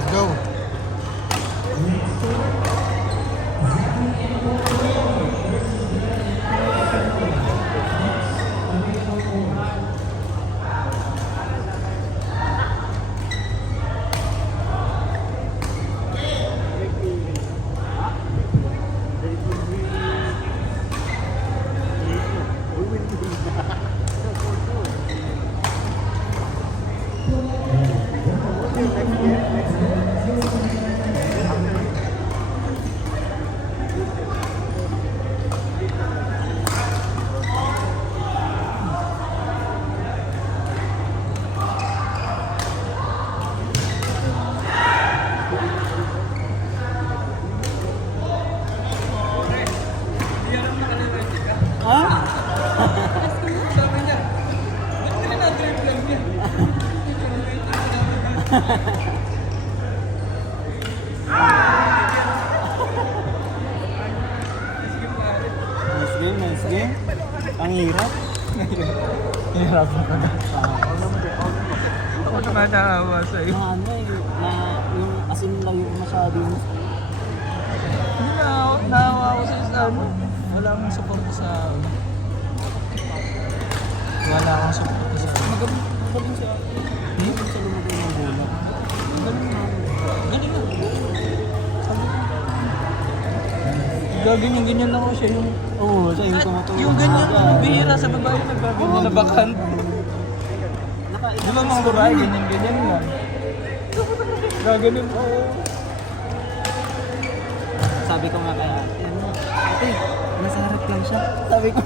let's go. Nice game. Ang hirap. Hirap na ka na. Ako naman naawa sa'yo. Yung asin lang yung masyado yun. Hindi naawa ako sa ano. Wala akong support sa ano. Wala akong support sa ano. Magaling siya. Magaling siya lumagay ng bola. Galing na. Gaganyan-ganyan ako siya yung... Oo, siya yung tumutulong. Yung ganyan, bihira sa babae nagbaganyan na bakan. Di ba mga babae, ganyan-ganyan lang. Gaganin ko. Sabi ko nga kaya, ate, nasa harap lang siya. Sabi ko.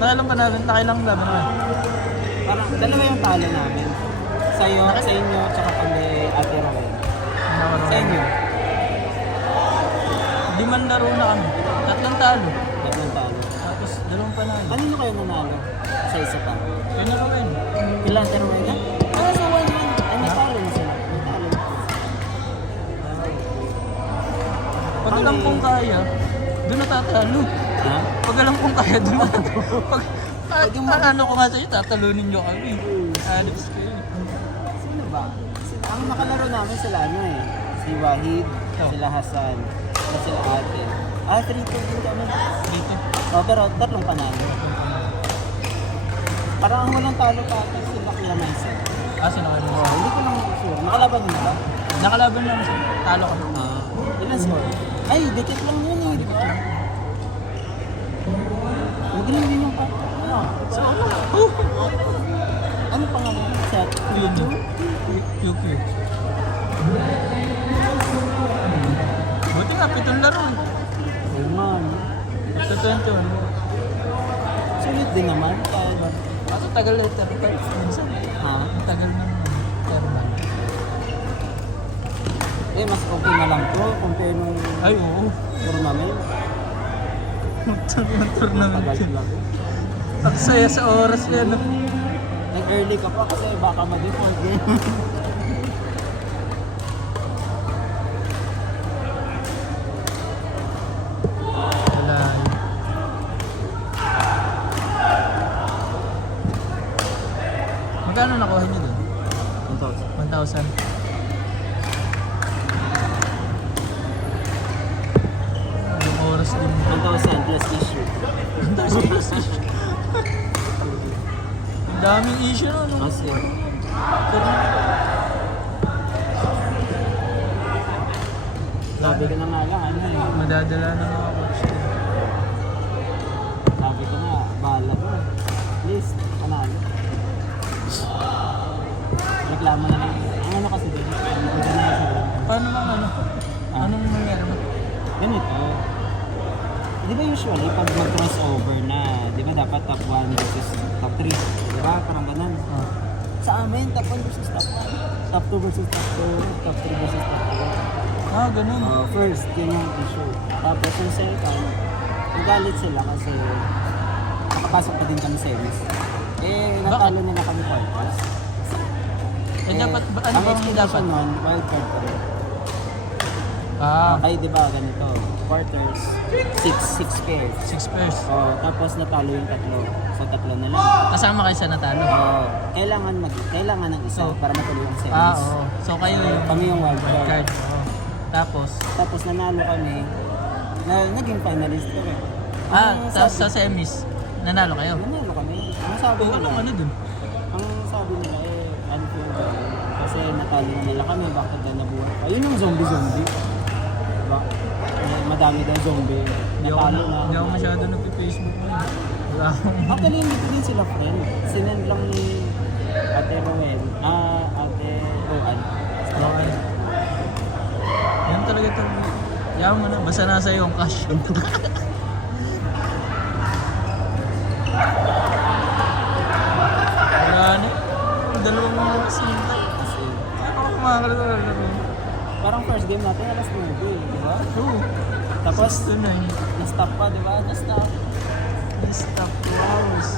Nakailang pa namin, nakailang laban namin. Parang dalawa yung talo namin. Sa inyo, tsaka kami Ate Roel. Sa inyo. 5 laro na kami. 3 talo. Tatlong talo. Tapos 2 panalo. Kanino kayo nanalo? Sa isa pa. Kaya na kami. Kila Ate Roel na? Sa 1-1. Ay, natalo na sila. Natalo. Pag alam kong kaya, doon natatalo. Ha? Pag alam kong kaya, doon natatalo. Pag ano ko nga sa'yo, tatalunin nyo kami. Halos kayo. Sino ba? Ang nakalaro namin sila ano eh. Si Wahid, sila Hasan, sila Ate. 3-2 din kami. Dito. Pero tatlong panalo. Parang ang walang talo pa ata sila Kuya Maisen. Sino kami? Hindi ko lang sure. Nakalaban nila ba? Nakalaban lang siya. Talo kami. Ilan score? Ay, dikit lang yun eh. Dikit lang. Magaling din yung ano? Ano pangalan? Set? YouTube. YouTube. Buti nga, 7 laro eh. Oo nga. Sa 21. Sulit din naman. Kaso tagal eh, 35 minsan. Ha? Ang tagal ng termal. Mas okay na lang to compare nung Ay, oo. tournament. Tournament Tagal yun. lang. Ang saya sa oras na yan. Nag-early ka pa kasi baka ma-default game. Wala. Magkano nakuha niyo doon? 1,000. Yung oras din. 1,000 plus issue. Ang daming issue no? Kasi sabi ko na nga lang ano eh. Madadala ng mga coach. Sabi ko na, bahala ko. At least, panalo. Reklamo na lang. Ang ano kasi din, Paano bang ano? Anong nangyari ba? ganito. Di ba usually pag mag-crossover na, di ba dapat top 1 versus top 3? Di ba? Parang ganun. Sa amin, top 1 versus top 1. Top 2 versus top 2. Top 3 versus top 2. Ganun. First, yun yung issue. Tapos yung second, nagalit sila kasi nakapasok pa din kami semis. Natalo nila kami quarters. Dapat, ano ang bang expectation dapat? nun, wildcard pa rin. Kayo di ba ganito, quarters, 6 pairs. 6 pairs. Oh, tapos natalo yung tatlo. So tatlo na lang. Kasama kayo sa natalo? Oh, kailangan ng isa para matuloy ang semis. Oo. So kayo yung Kami yung wild card. card. Oo. Tapos nanalo kami. Naging finalist kami. tapos sa semis, nanalo kayo? Nanalo kami. Ang sabi nila, Ano dun? ang sabi nila ano po yung kasi natalo na nila kami, bakit na nabuhay pa? Yun yung zombie. Diba? Madami daw zombie. Natalo na. Hindi ako masyado nag-Facebook mo. Wala akong... Actually, hindi ko din sila friend. Sinend lang ni Ate Rowan. Ate Rowan. Okay. Yan talaga ito. Yaman mo na. Basta nasa iyo ang cash. Wala na. Dalawang mga sinta. Kasi Ako kumakalit na laro. parang first game natin, alas 9, di ba? Oo. Tapos, Ito na yun. na-stop pa, di ba? Na-stop. Stop hours.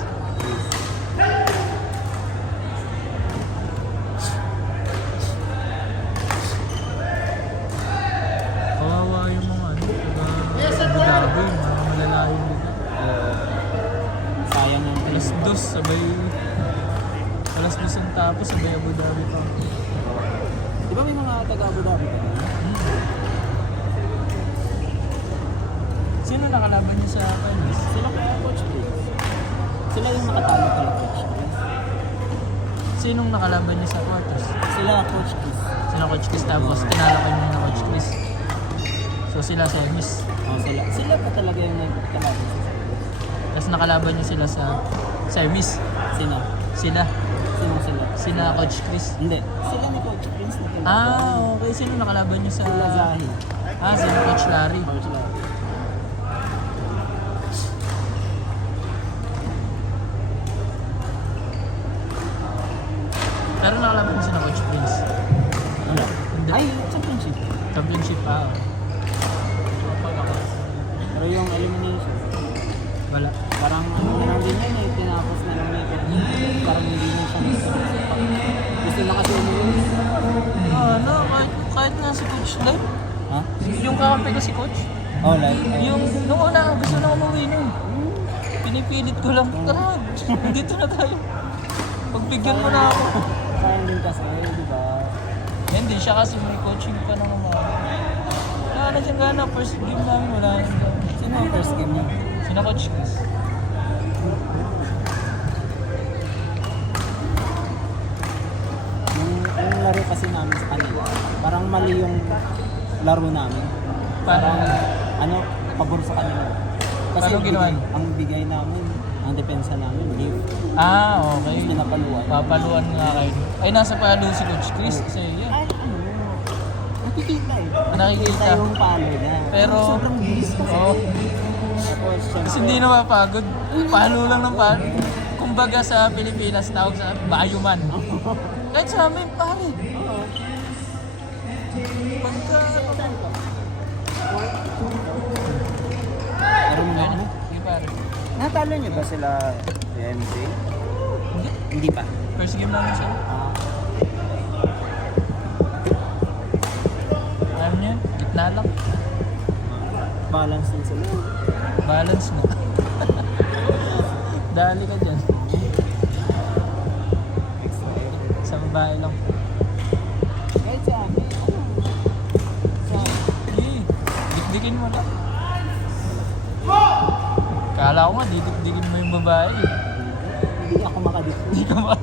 Kawawa yung mga ano. Abu Dhabi. Mga malalayong lugar. Sayang yung Alas 2 sabay. Alas 2 ang tapos sabay Abu Dhabi pa. Di ba may mga taga Abu Dhabi pa? Sino nakalaban niyo sa finals? Sila kaya Coach Chris. Sila yung nakatalo kay Coach Chris. Sinong nakalaban niyo sa quarters? Sila Coach Chris. Sila Coach Chris tapos tinalo kayo niyo na Coach Chris. So sila semis. Oh, sila pa talaga yung nagkalaban sa semis. Tapos nakalaban niyo sila sa semis. Sino? Sila. Sino sila? Sila Coach Chris. Hindi. Sila ni Coach Prince na kailangan. Okay. Sino nakalaban niyo sa... Sila Zahi. Sila Coach Larry. Coach Larry. Pero nakalaban niyo sila Coach Prince. Wala. Hindi. Ay, championship. Championship Pero yung elimination, Wala. parang ano na lang din yan eh, tinapos na lang eh. Parang hindi na siya gusto na kasi umuwi. Kahit nga si Coach Live. Ha? Yung kakampi ko si Coach. Oh, like, Yung nung una gusto na umuwi nun. Pinipilit ko lang. Tara, dito na tayo. Pagbigyan mo na ako. sayang din kasi, di ba? Hindi siya kasi may coaching pa ng mga... Wala na siyang gana. First game namin wala na siyang gana. Sino ang first game niya? Sina Coach Chris. Yung laro kasi namin sa kanila, parang mali yung laro namin. Parang, pabor sa kanila. Kasi Paano ginawa niyo? ang bigay namin, ang depensa namin, live. Okay. Gusto na paluan. Papaluan nga kayo. Ay, nasa palo si Coach Chris. Kasi yan. Ay, nakikita eh. Nakikita. yung palo niya. Pero... Sobrang bilis kasi. Oo. Tapos, Kasi hindi na mapagod. Palo lang ng palo. Kumbaga sa Pilipinas, tawag sa bayuman. Kahit sa amin, pare. Oo. Pagka... Laro mo na ako. Hindi pare. Natalo niyo ba sila MJ? Hindi. Hindi pa. First game namin sila. Alam niyo, gitna lang. Balance din sila. Balance na. Dali ka dyan. Sa babae lang. Kahit sa amin, Sige, dikdikin mo lang. Kala ko nga, didikdikin mo yung babae. hindi ako makadito. Hindi ka ba?